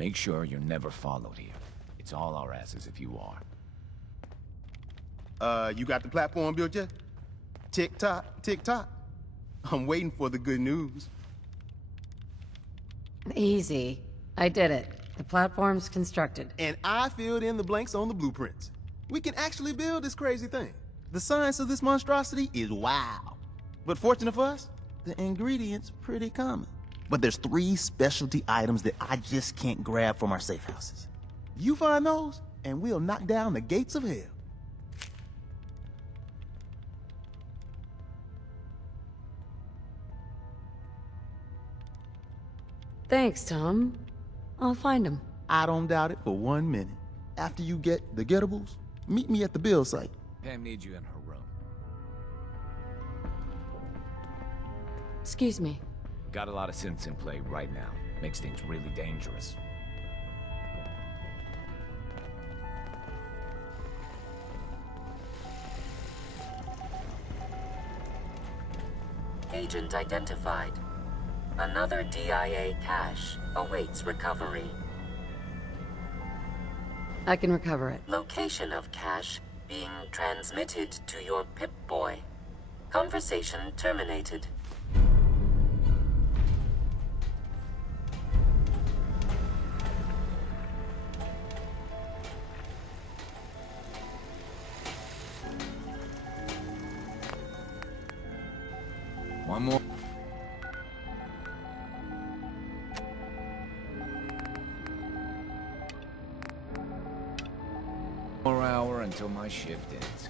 Make sure you're never followed here. It's all our asses if you are. You got the platform built yet? Tick tock, tick tock. I'm waiting for the good news. Easy. I did it. The platform's constructed. And I filled in the blanks on the blueprints. We can actually build this crazy thing. The science of this monstrosity is wow. But fortunate for us, the ingredients pretty common. But there's 3 specialty items that I just can't grab from our safe houses. You find those, and we'll knock down the gates of hell. Thanks, Tom. I'll find him. I don't doubt it for 1 minute. After you get the gettables, meet me at the build site. Pam needs you in her room. Excuse me. Got a lot of synths in play right now. Makes things really dangerous. Agent identified. Another DIA cache awaits recovery. I can recover it. Location of cache being transmitted to your Pip-Boy. Conversation terminated. One more. More hour until my shift ends.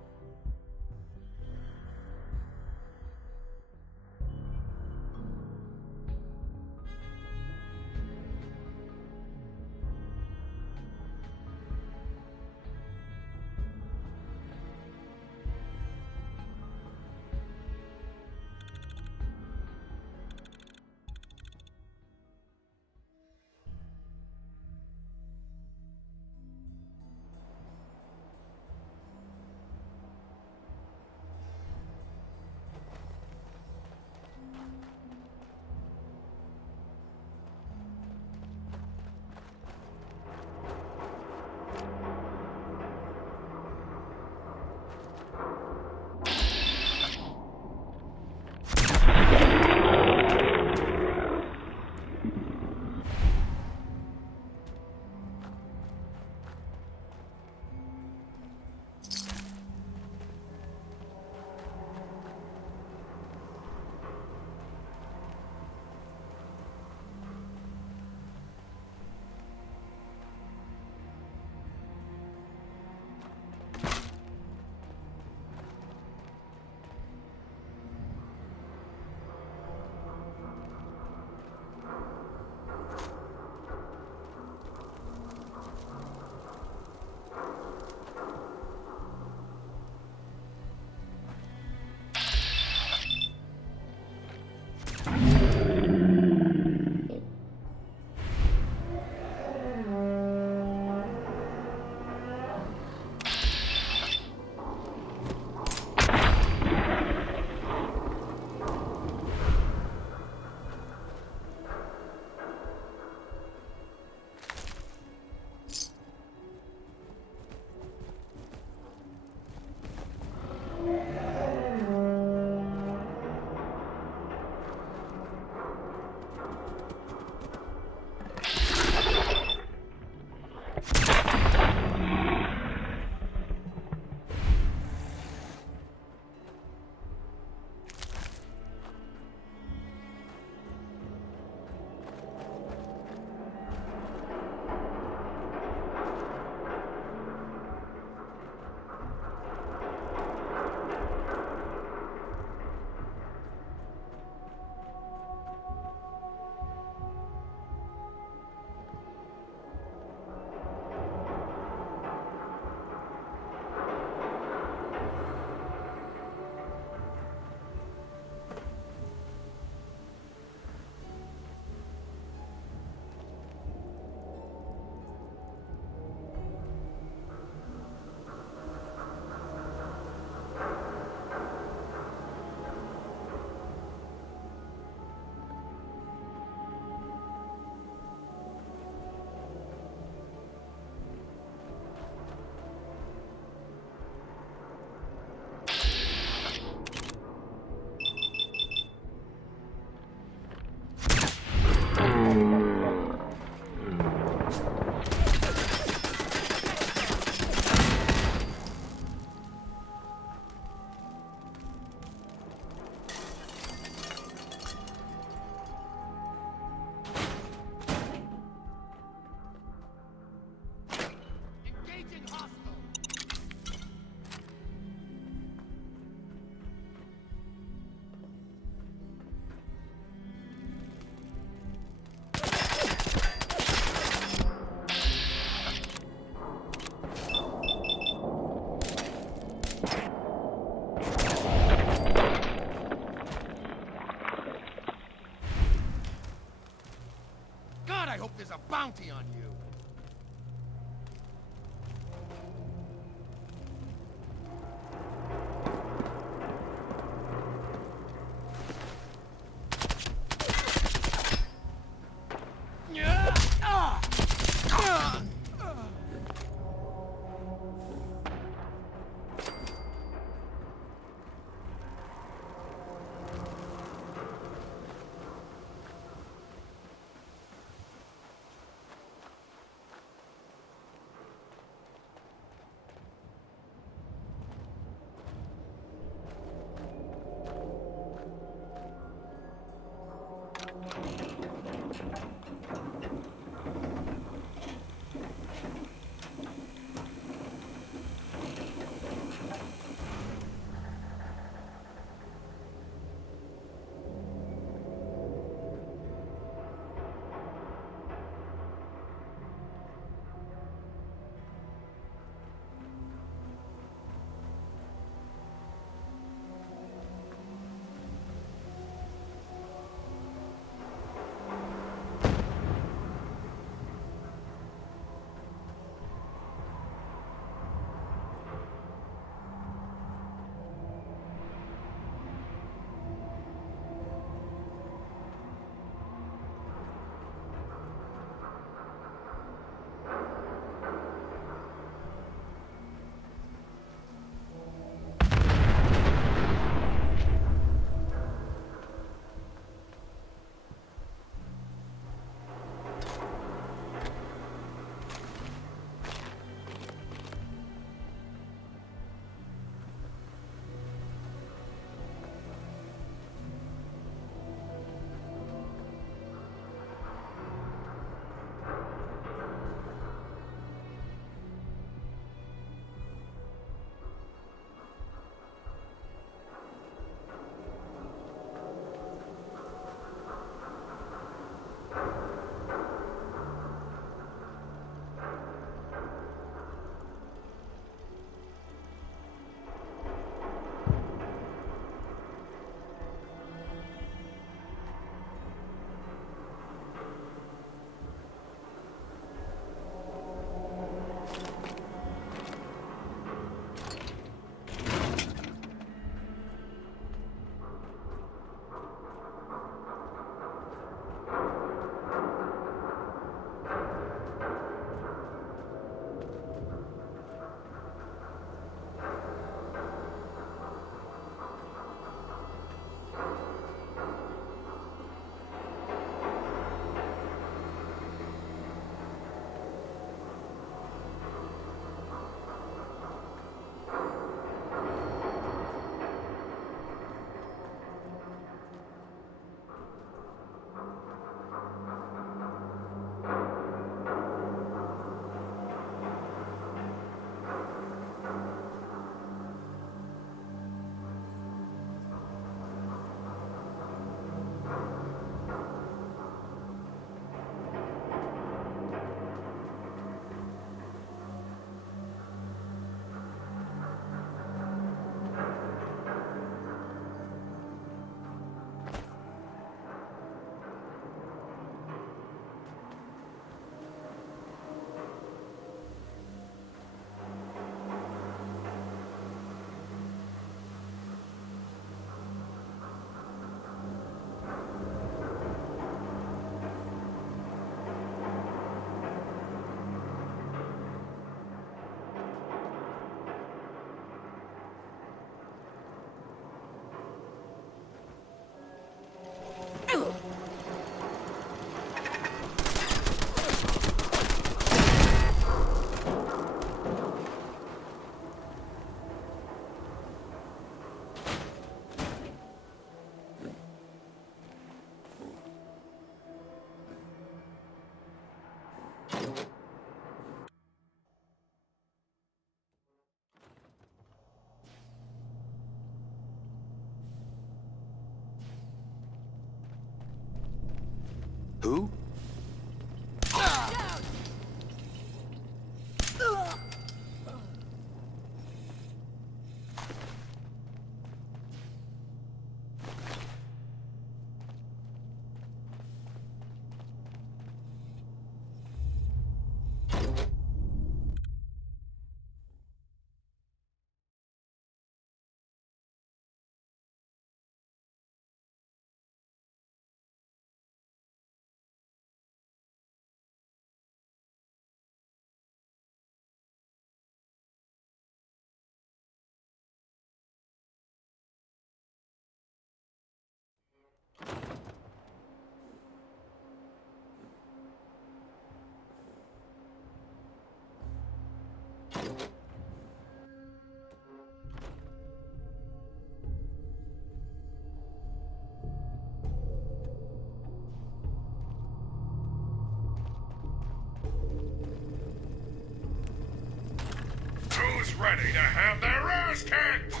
ready to have their ass kicked!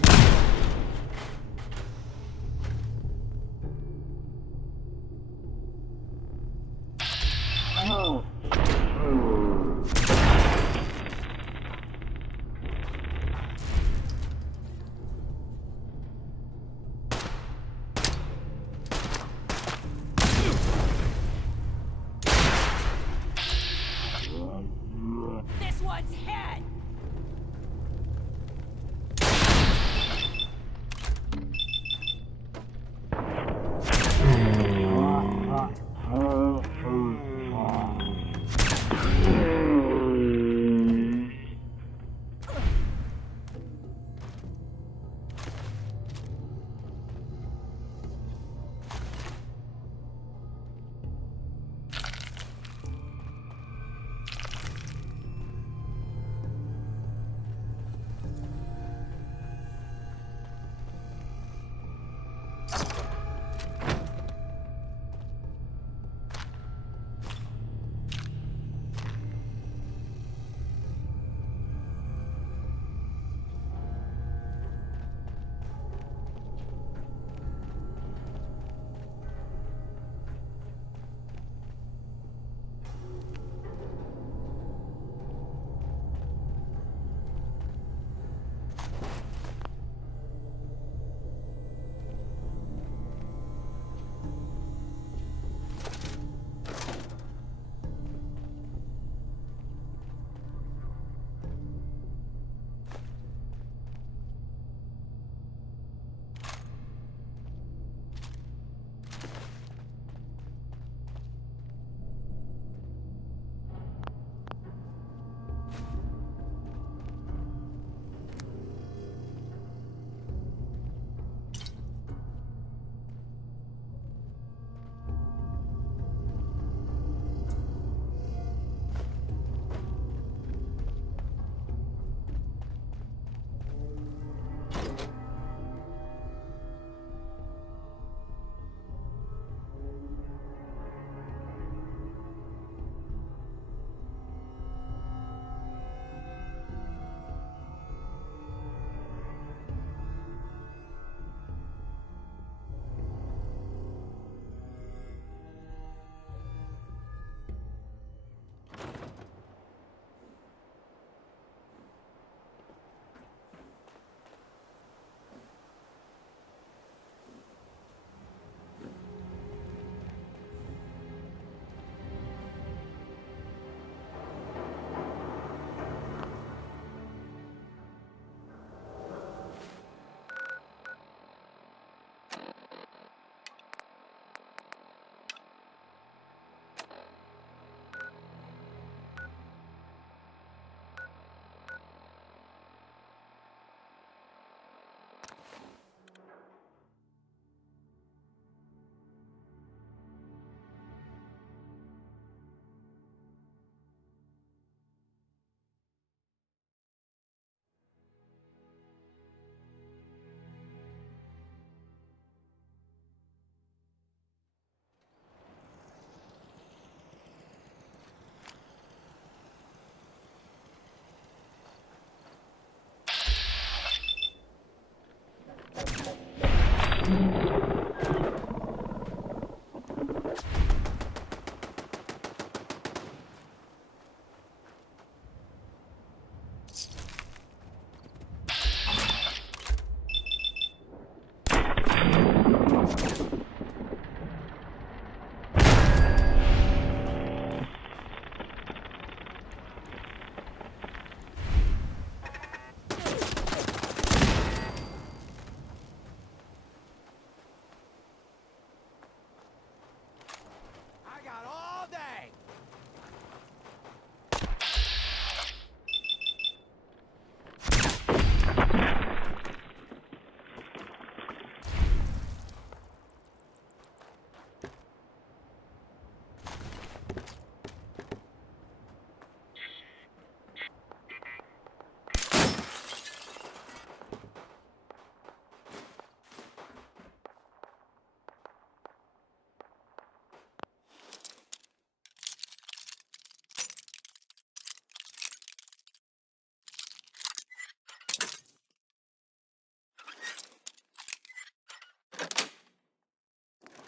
This one's head!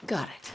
Got it.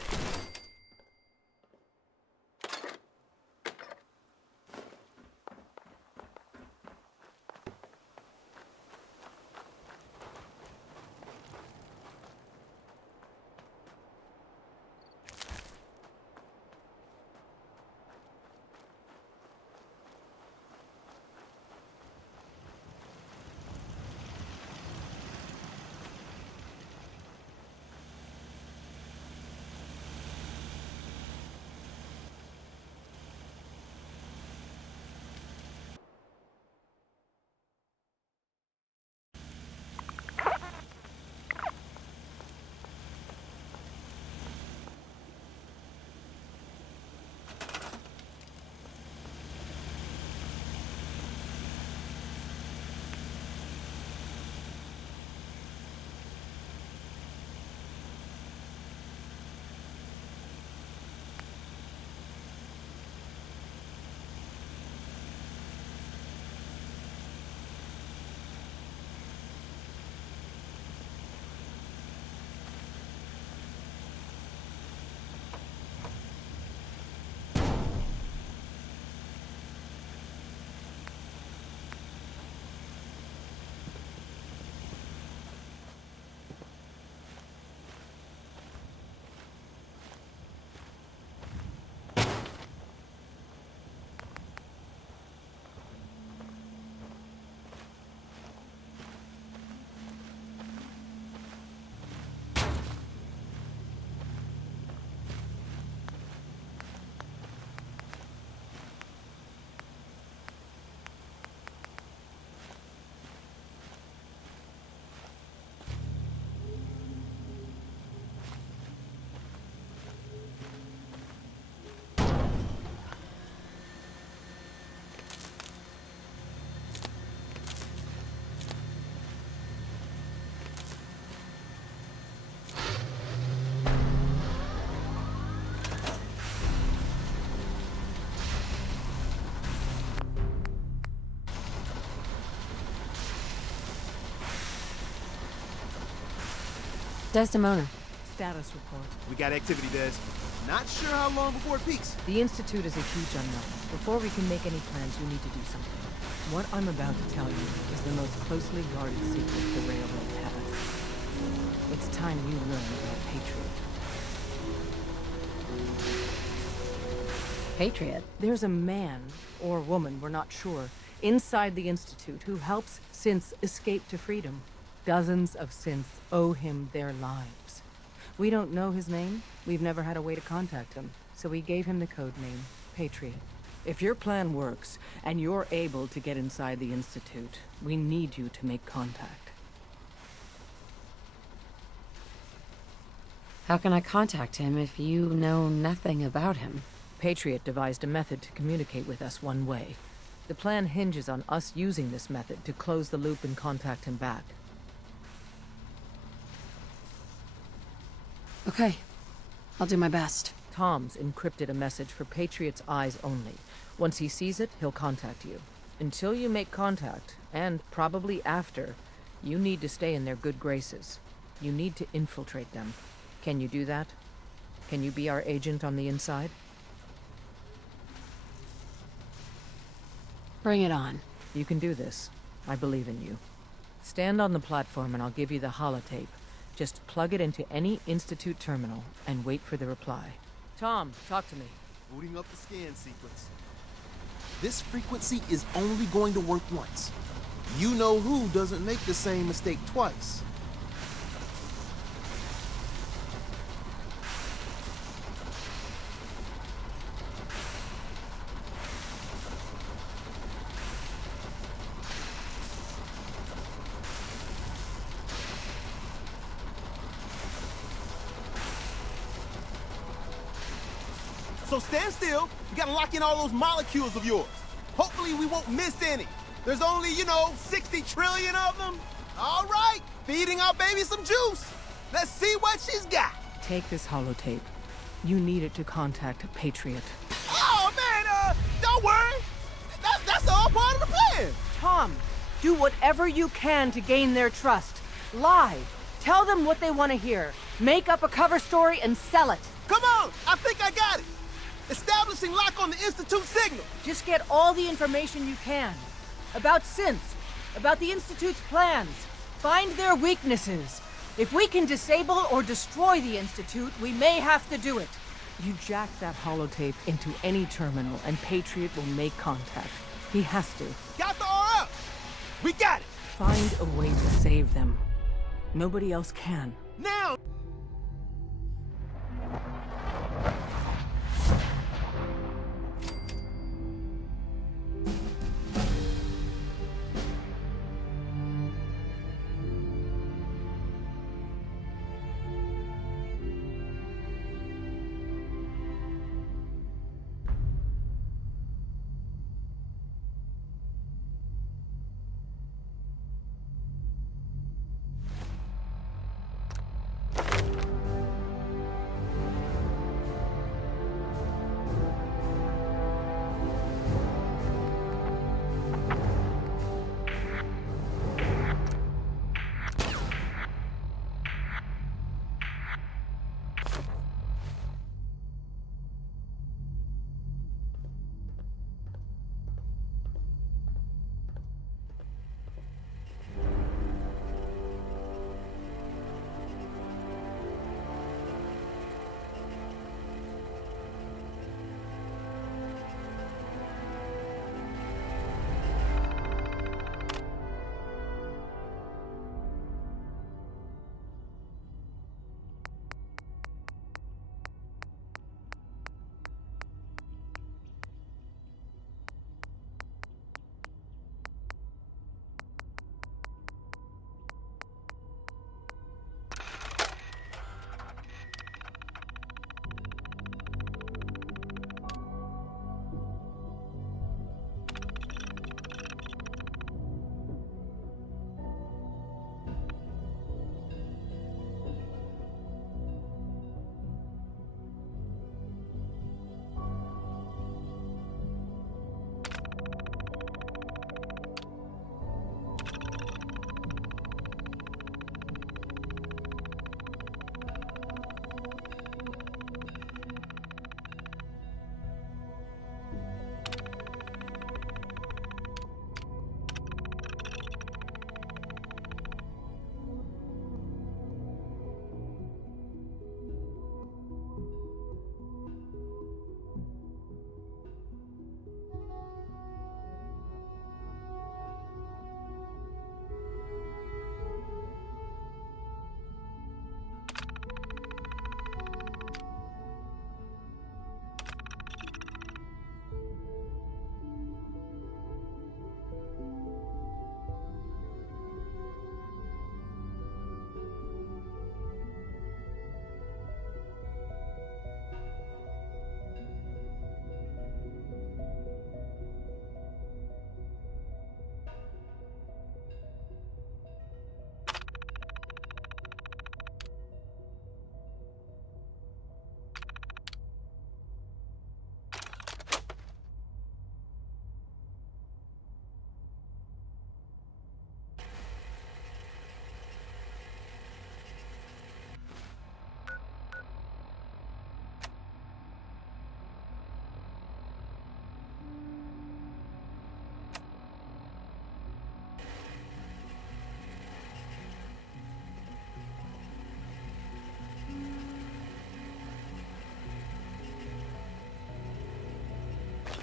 Desdemona. Status report. We got activity, Des. Not sure how long before it peaks. The Institute is a huge unknown. Before we can make any plans, you need to do something. What I'm about to tell you is the most closely guarded secret the Railroad has. It's time you learn about Patriot. Patriot? There's a man, or woman, we're not sure, inside the Institute who helps synths escape to freedom. Dozens of synths owe him their lives. We don't know his name. We've never had a way to contact him, so we gave him the code name, Patriot. If your plan works, and you're able to get inside the Institute, we need you to make contact. How can I contact him if you know nothing about him? Patriot devised a method to communicate with us one way. The plan hinges on us using this method to close the loop and contact him back. Okay. I'll do my best. Tom's encrypted a message for Patriot's eyes only. Once he sees it, he'll contact you. Until you make contact, and probably after, you need to stay in their good graces. You need to infiltrate them. Can you do that? Can you be our agent on the inside? Bring it on. You can do this. I believe in you. Stand on the platform and I'll give you the holotape. Just plug it into any Institute terminal and wait for the reply. Tom, talk to me. Booting up the scan sequence. This frequency is only going to work once. You know who doesn't make the same mistake twice. So stand still. You gotta lock in all those molecules of yours. Hopefully we won't miss any. There's only, 60 trillion of them. All right, feeding our baby some juice. Let's see what she's got. Take this holotape. You need it to contact Patriot. Oh, man, don't worry. That's all part of the plan. Tom, do whatever you can to gain their trust. Lie. Tell them what they want to hear. Make up a cover story and sell it. Come on! I think I got it! Establishing lock on the Institute signal! Just get all the information you can. About synths, about the Institute's plans. Find their weaknesses. If we can disable or destroy the Institute, we may have to do it. You jack that holotape into any terminal and Patriot will make contact. He has to. Got the RF! We got it! Find a way to save them. Nobody else can. Now!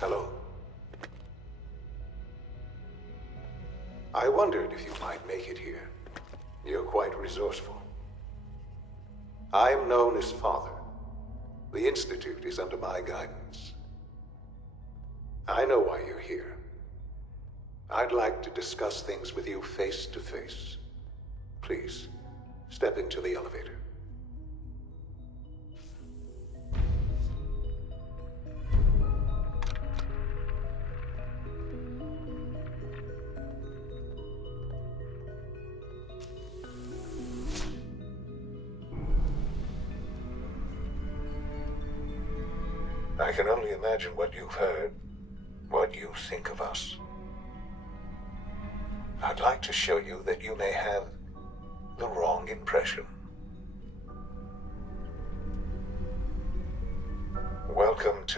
Hello. I wondered if you might make it here. You're quite resourceful. I'm known as Father. The Institute is under my guidance. I know why you're here. I'd like to discuss things with you face to face. Please, step into the elevator. I can only imagine what you've heard, what you think of us. I'd like to show you that you may have the wrong impression.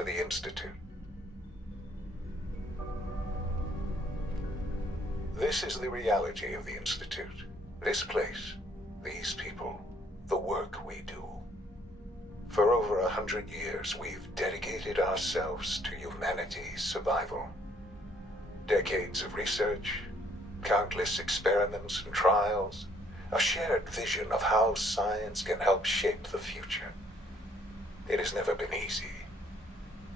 the Institute. This is the reality of the Institute. This place, these people, the work we do. For over 100 years, we've dedicated ourselves to humanity's survival. Decades of research, countless experiments and trials, a shared vision of how science can help shape the future. It has never been easy,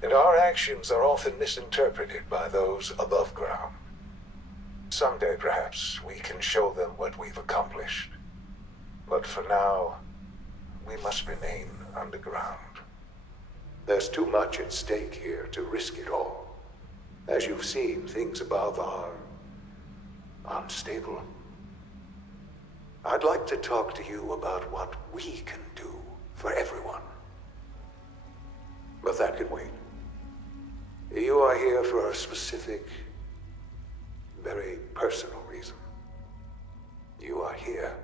and our actions are often misinterpreted by those above ground. Someday, perhaps, we can show them what we've accomplished. But for now, we must remain underground. There's too much at stake here to risk it all. As you've seen, things above are unstable. I'd like to talk to you about what we can do for everyone. But that can wait. You are here for a specific, very personal reason. You are here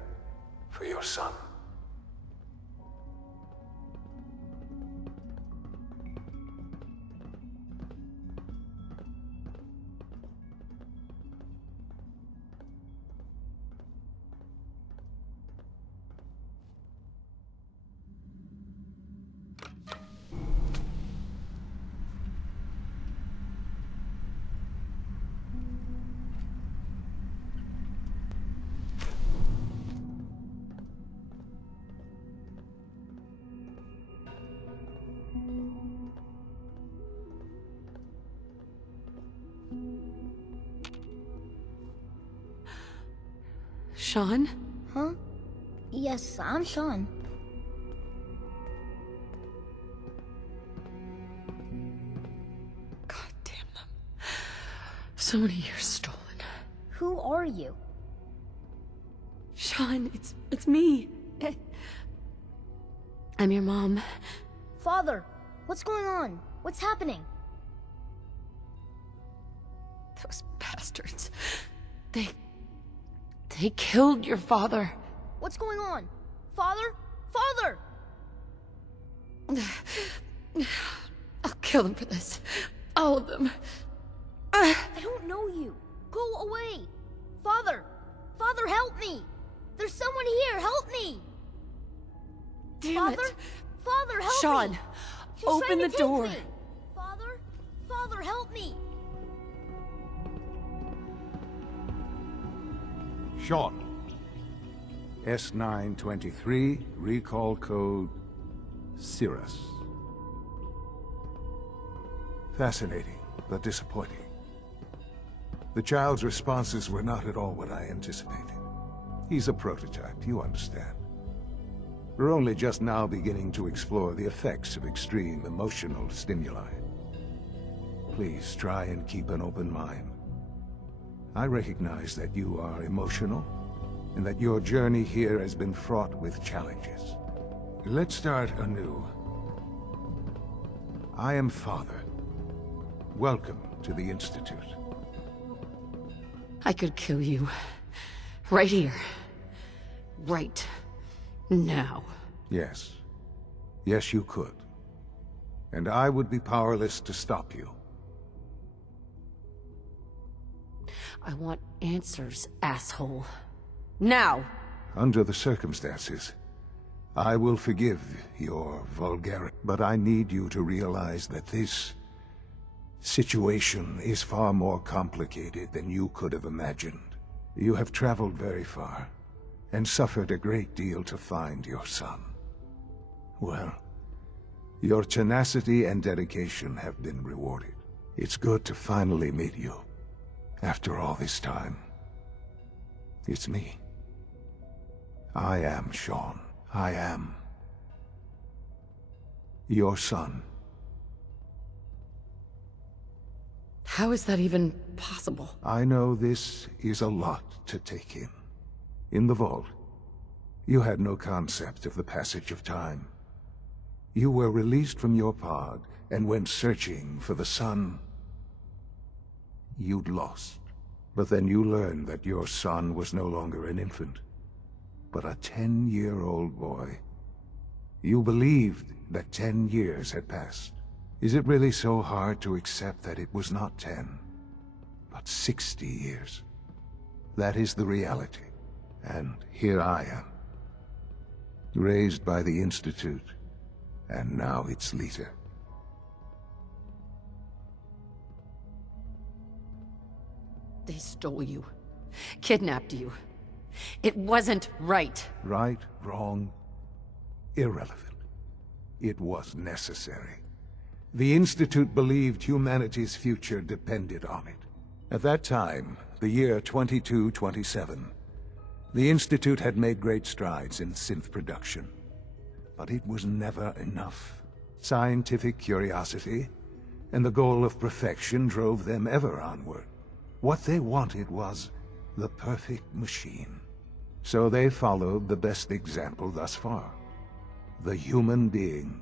for your son. Sean? Huh? Yes, I'm Sean. God damn them. So many years stolen. Who are you? Sean, it's me. I'm your mom. Father, what's going on? What's happening? Those bastards. They killed your father. What's going on? Father? Father! I'll kill them for this. All of them. I don't know you. Go away. Father! Father, help me! There's someone here, help me! Damn Father? it. Father, help Sean, me! She's open trying to the take door. me. Father? Father, help me! Sean. S923, recall code Cirrus. Fascinating, but disappointing. The child's responses were not at all what I anticipated. He's a prototype, you understand. We're only just now beginning to explore the effects of extreme emotional stimuli. Please try and keep an open mind. I recognize that you are emotional, and that your journey here has been fraught with challenges. Let's start anew. I am Father. Welcome to the Institute. I could kill you. Right here. Right now. Yes. Yes, you could. And I would be powerless to stop you. I want answers, asshole. Now! Under the circumstances, I will forgive your vulgarity. But I need you to realize that this situation is far more complicated than you could have imagined. You have traveled very far, and suffered a great deal to find your son. Well, your tenacity and dedication have been rewarded. It's good to finally meet you, after all this time. It's me. I am Sean. I am your son. How is that even possible? I know this is a lot to take in. In the vault, you had no concept of the passage of time. You were released from your pod and went searching for the son you'd lost. But then you learned that your son was no longer an infant, but a 10-year-old boy. You believed that 10 years had passed, Is it really so hard to accept that it was not 10, but 60 years? That is the reality. And here I am, raised by the Institute, and now its leader. They stole you. Kidnapped you. It wasn't right. Right, wrong, irrelevant. It was necessary. The Institute believed humanity's future depended on it. At that time, the year 2227, the Institute had made great strides in synth production. But it was never enough. Scientific curiosity and the goal of perfection drove them ever onward. What they wanted was the perfect machine. So they followed the best example thus far. The human being.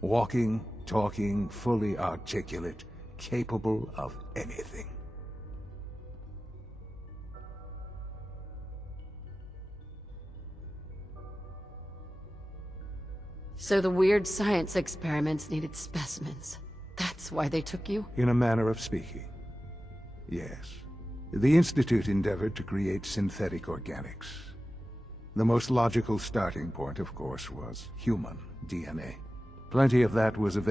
Walking, talking, fully articulate, capable of anything. So the weird science experiments needed specimens. That's why they took you? In a manner of speaking. Yes. The Institute endeavored to create synthetic organics. The most logical starting point, of course, was human DNA. Plenty of that was available.